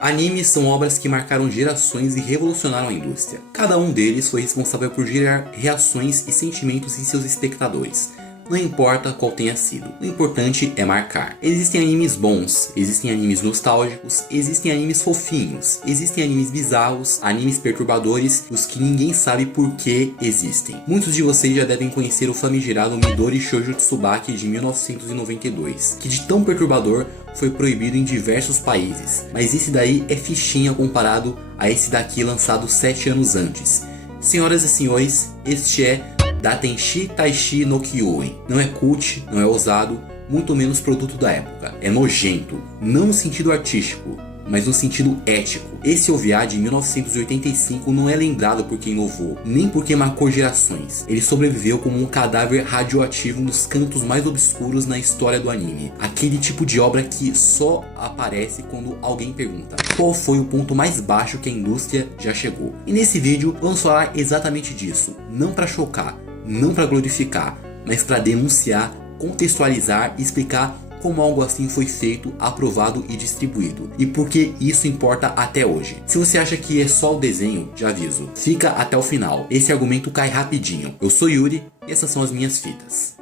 Animes são obras que marcaram gerações e revolucionaram a indústria. Cada um deles foi responsável por gerar reações e sentimentos em seus espectadores. Não importa qual tenha sido, o importante é marcar. Existem animes bons, existem animes nostálgicos, existem animes fofinhos, existem animes bizarros, animes perturbadores, os que ninguém sabe por que existem. Muitos de vocês já devem conhecer o famigerado Midori Shoujo Tsubaki de 1992, que de tão perturbador foi proibido em diversos países, mas esse daí é fichinha comparado a esse daqui lançado 7 anos antes. Senhoras e senhores, este é Datenshi Taishi no Kyouin. Não é cult, não é ousado, muito menos produto da época. É nojento, não no sentido artístico, mas no sentido ético. Esse OVA de 1985 não é lembrado por quem inovou, nem porque marcou gerações. Ele sobreviveu como um cadáver radioativo nos cantos mais obscuros na história do anime. Aquele tipo de obra que só aparece quando alguém pergunta qual foi o ponto mais baixo que a indústria já chegou. E nesse vídeo vamos falar exatamente disso, não para chocar, não para glorificar, mas para denunciar, contextualizar e explicar como algo assim foi feito, aprovado e distribuído, e por que isso importa até hoje. Se você acha que é só o desenho, já aviso, fica até o final, esse argumento cai rapidinho. Eu sou Yuri e essas são as minhas fitas.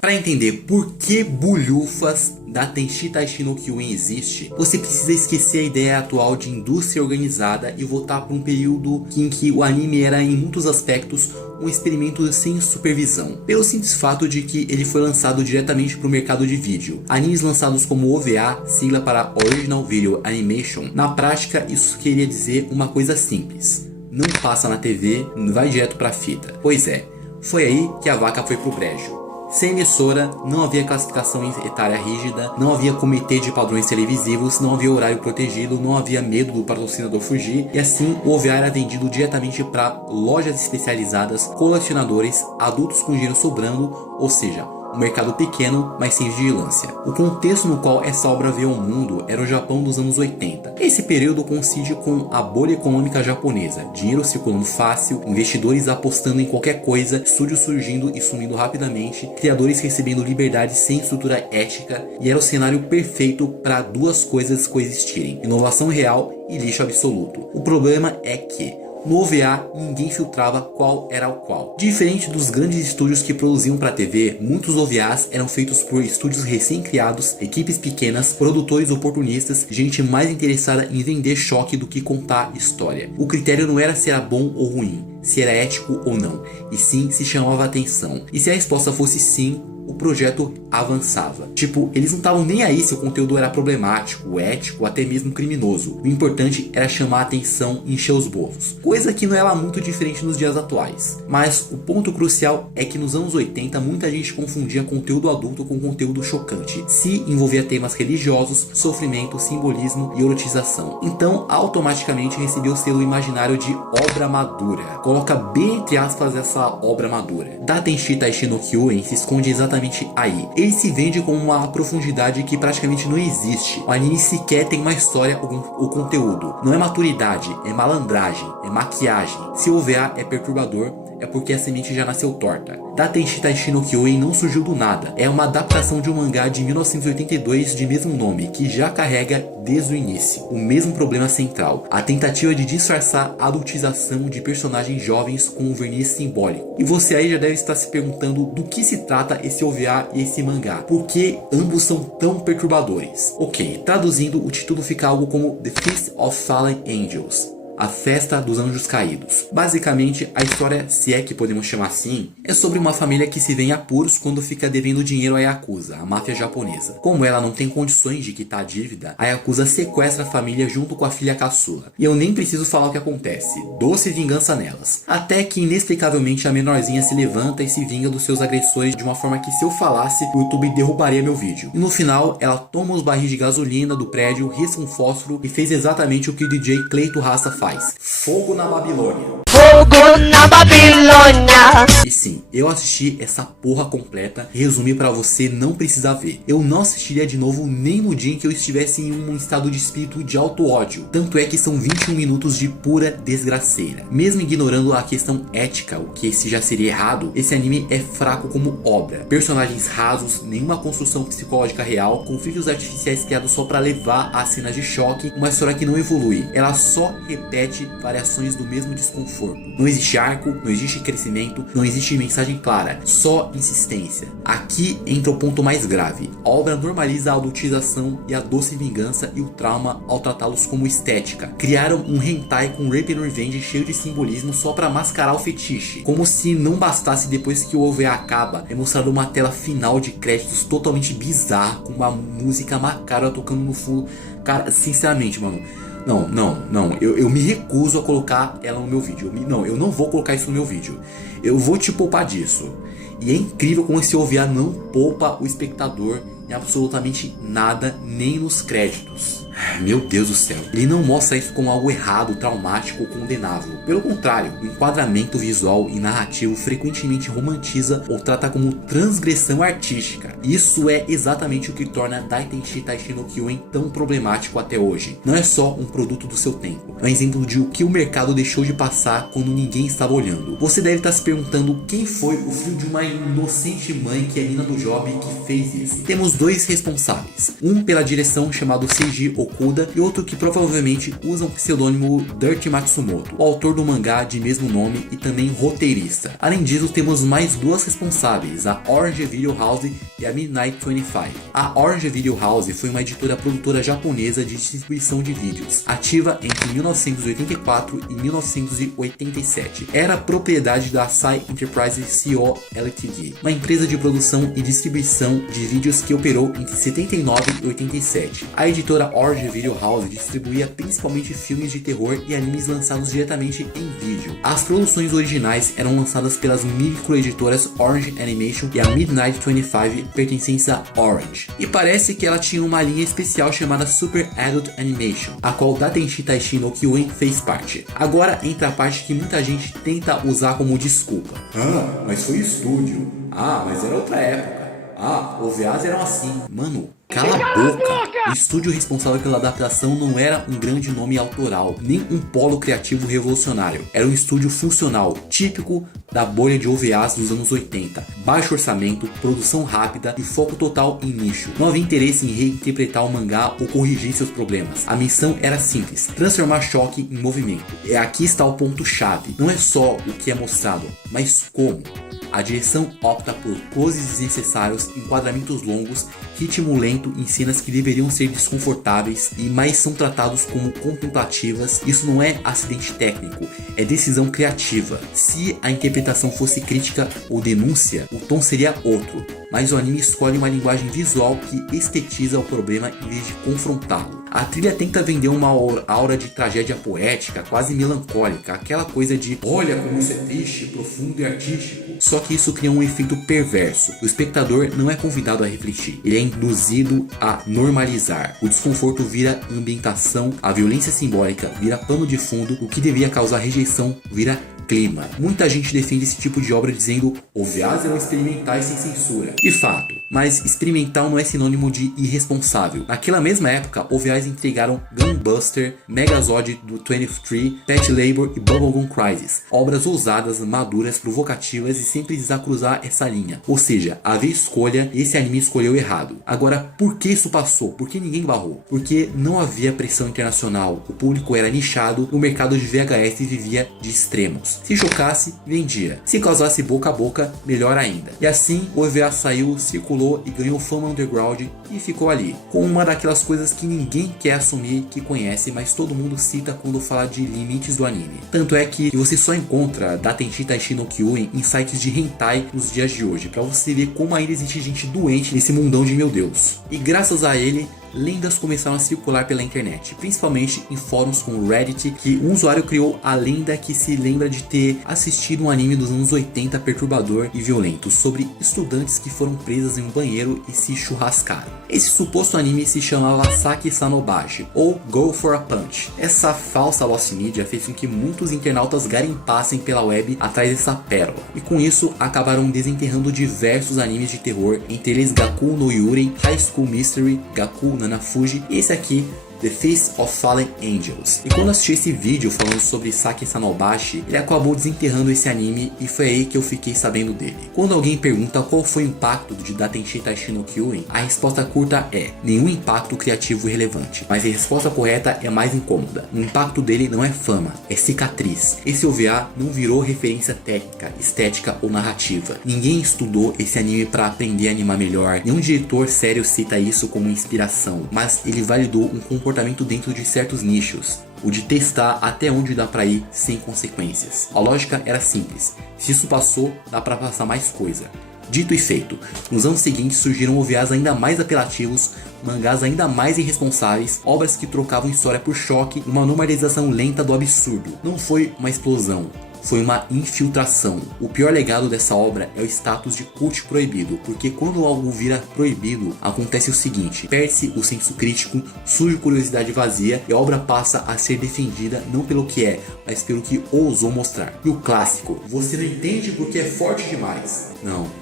Para entender por que bulhufas Datenshi Taishi no Kyouin existe, você precisa esquecer a ideia atual de indústria organizada e voltar para um período em que o anime era em muitos aspectos um experimento sem supervisão, pelo simples fato de que ele foi lançado diretamente para o mercado de vídeo. Animes lançados como OVA, sigla para Original Video Animation, na prática isso queria dizer uma coisa simples: não passa na TV, vai direto para a fita. Pois é, foi aí que a vaca foi pro brejo. Sem emissora, não havia classificação etária rígida, não havia comitê de padrões televisivos, não havia horário protegido, não havia medo do patrocinador fugir, e assim o OVA era vendido diretamente para lojas especializadas, colecionadores, adultos com dinheiro sobrando, ou seja, um mercado pequeno, mas sem vigilância. O contexto no qual essa obra veio ao mundo era o Japão dos anos 80. Esse período coincide com a bolha econômica japonesa, dinheiro circulando fácil, investidores apostando em qualquer coisa, estúdios surgindo e sumindo rapidamente, criadores recebendo liberdade sem estrutura ética, e era o cenário perfeito para duas coisas coexistirem: inovação real e lixo absoluto. O problema é que no OVA, ninguém filtrava qual era o qual. Diferente dos grandes estúdios que produziam para TV, muitos OVAs eram feitos por estúdios recém-criados, equipes pequenas, produtores oportunistas, gente mais interessada em vender choque do que contar história. O critério não era se era bom ou ruim, se era ético ou não, e sim se chamava atenção. E se a resposta fosse sim, o projeto avançava. Tipo, eles não estavam nem aí se o conteúdo era problemático, ético ou até mesmo criminoso. O importante era chamar a atenção e encher os bolsos. Coisa que não é lá muito diferente nos dias atuais. Mas o ponto crucial é que nos anos 80 muita gente confundia conteúdo adulto com conteúdo chocante. Se envolvia temas religiosos, sofrimento, simbolismo e erotização. Então automaticamente recebeu o selo imaginário de obra madura. Coloca bem entre aspas essa obra madura. Datenshi Taishi no Kyouin se esconde exatamente aí. Ele se vende com uma profundidade que praticamente não existe. O anime sequer tem uma história ou um conteúdo. Não é maturidade, é malandragem, é maquiagem. Se o OVA é perturbador, é porque a semente já nasceu torta. Datenshi Taishi no Kyouin não surgiu do nada. É uma adaptação de um mangá de 1982 de mesmo nome, que já carrega desde o início o mesmo problema central: a tentativa de disfarçar a adultização de personagens jovens com um verniz simbólico. E você aí já deve estar se perguntando do que se trata esse OVA e esse mangá. Por que ambos são tão perturbadores? Ok, traduzindo, o título fica algo como The Feast of Fallen Angels, a Festa dos Anjos Caídos. Basicamente, a história, se é que podemos chamar assim, é sobre uma família que se vê em apuros quando fica devendo dinheiro à Yakuza, a máfia japonesa. Como ela não tem condições de quitar a dívida, a Yakuza sequestra a família junto com a filha caçula. E eu nem preciso falar o que acontece, doce vingança nelas. Até que inexplicavelmente a menorzinha se levanta e se vinga dos seus agressores de uma forma que, se eu falasse, o YouTube derrubaria meu vídeo. E no final, ela toma os barris de gasolina do prédio, risca um fósforo e fez exatamente o que o DJ Cleito Rasta faz: fogo na Babilônia. Fogo na Babilônia. E sim, eu assisti essa porra completa e resumi pra você não precisar ver. Eu não assistiria de novo nem no dia em que eu estivesse em um estado de espírito de alto ódio. Tanto é que são 21 minutos de pura desgraceira. Mesmo ignorando a questão ética, o que esse já seria errado, esse anime é fraco como obra. Personagens rasos, nenhuma construção psicológica real, conflitos artificiais criados só pra levar a cenas de choque, uma história que não evolui. Ela só repete variações do mesmo desconforto. Não existe arco, não existe crescimento, não existe mensagem clara, só insistência. Aqui entra o ponto mais grave. A obra normaliza a adultização e a doce vingança e o trauma ao tratá-los como estética. Criaram um hentai com rape and revenge cheio de simbolismo só pra mascarar o fetiche. Como se não bastasse, depois que o OVA acaba, é mostrado uma tela final de créditos totalmente bizarra, com uma música macabra tocando no fundo. Cara, sinceramente, mano, não, eu me recuso a colocar ela no meu vídeo. Eu não vou colocar isso no meu vídeo. Eu vou te poupar disso. E é incrível como esse OVA não poupa o espectador em absolutamente nada, nem nos créditos. Meu Deus do céu. Ele não mostra isso como algo errado, traumático ou condenável. Pelo contrário, o enquadramento visual e narrativo frequentemente romantiza ou trata como transgressão artística. Isso é exatamente o que torna Daitenshi Taishin no Kyuuin tão problemático até hoje. Não é só um produto do seu tempo, é um exemplo de o que o mercado deixou de passar quando ninguém estava olhando. Você deve estar se perguntando quem foi o filho de uma inocente mãe que é Nina do Job que fez isso. Temos dois responsáveis, um pela direção chamado Seiji Okuda e outro que provavelmente usa um pseudônimo Dirt Matsumoto, o autor do mangá de mesmo nome e também roteirista. Além disso, temos mais duas responsáveis, a Orange Video House e a Midnight 25. A Orange Video House foi uma editora produtora japonesa de distribuição de vídeos, ativa entre 1984 e 1987. Era propriedade da Asai Enterprises Co. Ltd, uma empresa de produção e distribuição de vídeos que operou entre 79 e 87. A editora Orange Video House distribuía principalmente filmes de terror e animes lançados diretamente em vídeo. As produções originais eram lançadas pelas microeditoras Orange Animation e a Midnight 25, pertencentes a Orange. E parece que ela tinha uma linha especial chamada Super Adult Animation, a qual Daitenshi Taishin no Kyuuin fez parte. Agora entra a parte que muita gente tenta usar como desculpa. Ah, mas foi estúdio. Ah, mas era outra época. Ah, OVAs eram assim. Mano, cala a boca! O estúdio responsável pela adaptação não era um grande nome autoral, nem um polo criativo revolucionário. Era um estúdio funcional, típico da bolha de OVAs dos anos 80. Baixo orçamento, produção rápida e foco total em nicho. Não havia interesse em reinterpretar o mangá ou corrigir seus problemas. A missão era simples, transformar choque em movimento. E aqui está o ponto chave. Não é só o que é mostrado, mas como. A direção opta por closes desnecessários, enquadramentos longos, ritmo lento em cenas que deveriam ser desconfortáveis e mais são tratados como contemplativas. Isso não é acidente técnico, é decisão criativa. Se a interpretação fosse crítica ou denúncia, o tom seria outro, mas o anime escolhe uma linguagem visual que estetiza o problema em vez de confrontá-lo. A trilha tenta vender uma aura de tragédia poética, quase melancólica, aquela coisa de olha como isso é triste, profundo e artístico. Só que isso cria um efeito perverso. O espectador não é convidado a refletir, ele é induzido a normalizar. O desconforto vira ambientação, a violência simbólica vira pano de fundo, o que devia causar rejeição vira clima. Muita gente defende esse tipo de obra dizendo OVAs eram experimentais sem censura. De fato, mas experimental não é sinônimo de irresponsável. Naquela mesma época, OVAs entregaram Gunbuster, Megazord do 23, Pet Labor e Bubblegum Crisis. Obras ousadas, maduras, provocativas e sem precisar cruzar essa linha. Ou seja, havia escolha e esse anime escolheu errado. Agora, por que isso passou? Por que ninguém barrou? Porque não havia pressão internacional. O público era nichado e o mercado de VHS vivia de extremos. Se chocasse, vendia. Se causasse boca a boca, melhor ainda. E assim, o OVA saiu, circulou e ganhou fama underground e ficou ali. Com uma daquelas coisas que ninguém quer assumir que conhece, mas todo mundo cita quando fala de limites do anime. Tanto é que você só encontra Daitenshi Taishin no Kyuuin em sites de hentai nos dias de hoje, pra você ver como ainda existe gente doente nesse mundão de meu Deus. E graças a ele, lendas começaram a circular pela internet, principalmente em fóruns como o Reddit, que um usuário criou a lenda que se lembra de ter assistido um anime dos anos 80 perturbador e violento sobre estudantes que foram presas em um banheiro e se churrascaram. Esse suposto anime se chamava Saki Sanobashi, ou Go for a Punch. Essa falsa lost media fez com que muitos internautas garimpassem pela web atrás dessa pérola, e com isso acabaram desenterrando diversos animes de terror, entre eles Gaku no Yurei, High School Mystery, Gaku Nanafuji e esse aqui, The Feast of Fallen Angels. E quando assisti esse vídeo falando sobre Saki Sanobashi, ele acabou desenterrando esse anime e foi aí que eu fiquei sabendo dele. Quando alguém pergunta qual foi o impacto de Datenshi Taishin no Kyuuin, a resposta curta é nenhum impacto criativo e relevante, mas a resposta correta é mais incômoda. O impacto dele não é fama, é cicatriz. Esse OVA não virou referência técnica, estética ou narrativa. Ninguém estudou esse anime para aprender a animar melhor, nenhum diretor sério cita isso como inspiração, mas ele validou um comportamento dentro de certos nichos, o de testar até onde dá pra ir sem consequências. A lógica era simples, se isso passou, dá pra passar mais coisa. Dito e feito, nos anos seguintes surgiram OVAs ainda mais apelativos, mangás ainda mais irresponsáveis, obras que trocavam história por choque, uma normalização lenta do absurdo. Não foi uma explosão, foi uma infiltração. O pior legado dessa obra é o status de cult proibido, porque quando algo vira proibido, acontece o seguinte: perde-se o senso crítico, surge curiosidade vazia e a obra passa a ser defendida não pelo que é, mas pelo que ousou mostrar. E o clássico: você não entende porque é forte demais.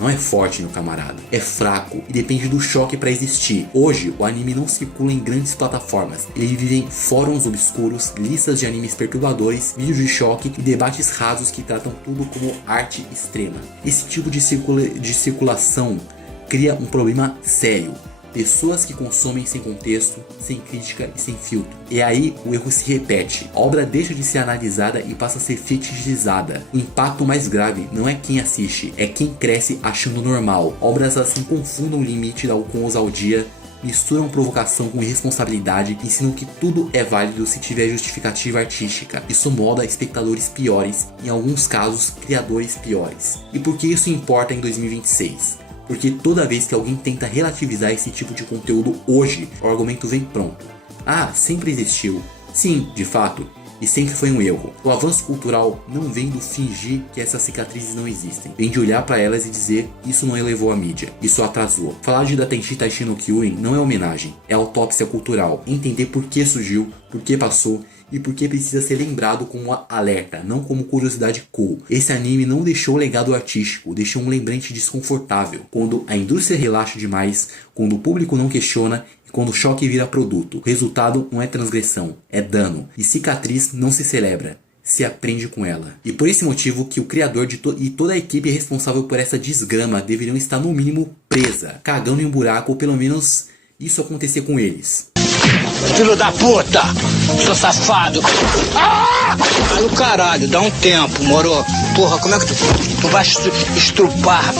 Não é forte, meu camarada, é fraco e depende do choque para existir. Hoje o anime não circula em grandes plataformas, ele vive em fóruns obscuros, listas de animes perturbadores, vídeos de choque e debates rasos que tratam tudo como arte extrema. Esse tipo de circulação cria um problema sério. Pessoas que consomem sem contexto, sem crítica e sem filtro. E aí o erro se repete. A obra deixa de ser analisada e passa a ser fetichizada. O impacto mais grave não é quem assiste, é quem cresce achando normal. Obras assim confundam o limite com ousadia, misturam provocação com irresponsabilidade, ensinam que tudo é válido se tiver justificativa artística. Isso molda espectadores piores, em alguns casos criadores piores. E por que isso importa em 2026? Porque toda vez que alguém tenta relativizar esse tipo de conteúdo hoje, o argumento vem pronto. Ah, sempre existiu. Sim, de fato, e sempre foi um erro. O avanço cultural não vem do fingir que essas cicatrizes não existem, vem de olhar para elas e dizer: isso não elevou a mídia, isso atrasou. Falar de Datenshi Taishin no Kyuuin não é homenagem, é autópsia cultural. Entender por que surgiu, por que passou e por que precisa ser lembrado como alerta, não como curiosidade cool. Esse anime não deixou legado artístico, deixou um lembrete desconfortável. Quando a indústria relaxa demais, quando o público não questiona, quando o choque vira produto, o resultado não é transgressão, é dano. E cicatriz não se celebra, se aprende com ela. E por esse motivo que o criador e toda a equipe responsável por essa desgrama deveriam estar no mínimo presa, cagando em um buraco, ou pelo menos isso acontecer com eles. Filho da puta! Seu safado! Ah! Ai, o caralho, dá um tempo, moro? Porra, como é que tu vai estrupar?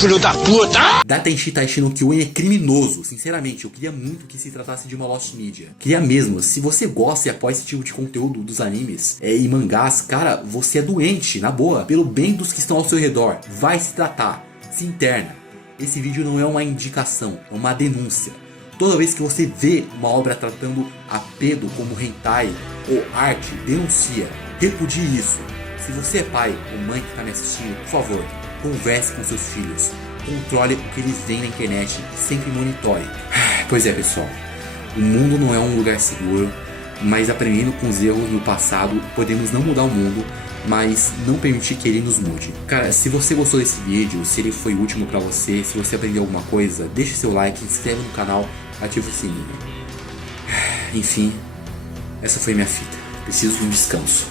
Filho da puta! Datenshi Taishin no Kyuuin é criminoso. Sinceramente, eu queria muito que se tratasse de uma lost media. Queria mesmo. Se você gosta e apoia esse tipo de conteúdo dos animes e mangás, cara, você é doente, na boa. Pelo bem dos que estão ao seu redor, vai se tratar. Se interna. Esse vídeo não é uma indicação, é uma denúncia. Toda vez que você vê uma obra tratando a pedo como hentai ou arte, denuncia, repudie isso. Se você é pai ou mãe que está me assistindo, por favor, converse com seus filhos, controle o que eles veem na internet e sempre monitore. Pois é, pessoal, o mundo não é um lugar seguro, mas aprendendo com os erros do passado, podemos não mudar o mundo, mas não permitir que ele nos mude. Cara, se você gostou desse vídeo, se ele foi útil pra você, se você aprendeu alguma coisa, deixe seu like, se inscreve no canal, ativa o sininho. Enfim, essa foi minha fita. Preciso de um descanso.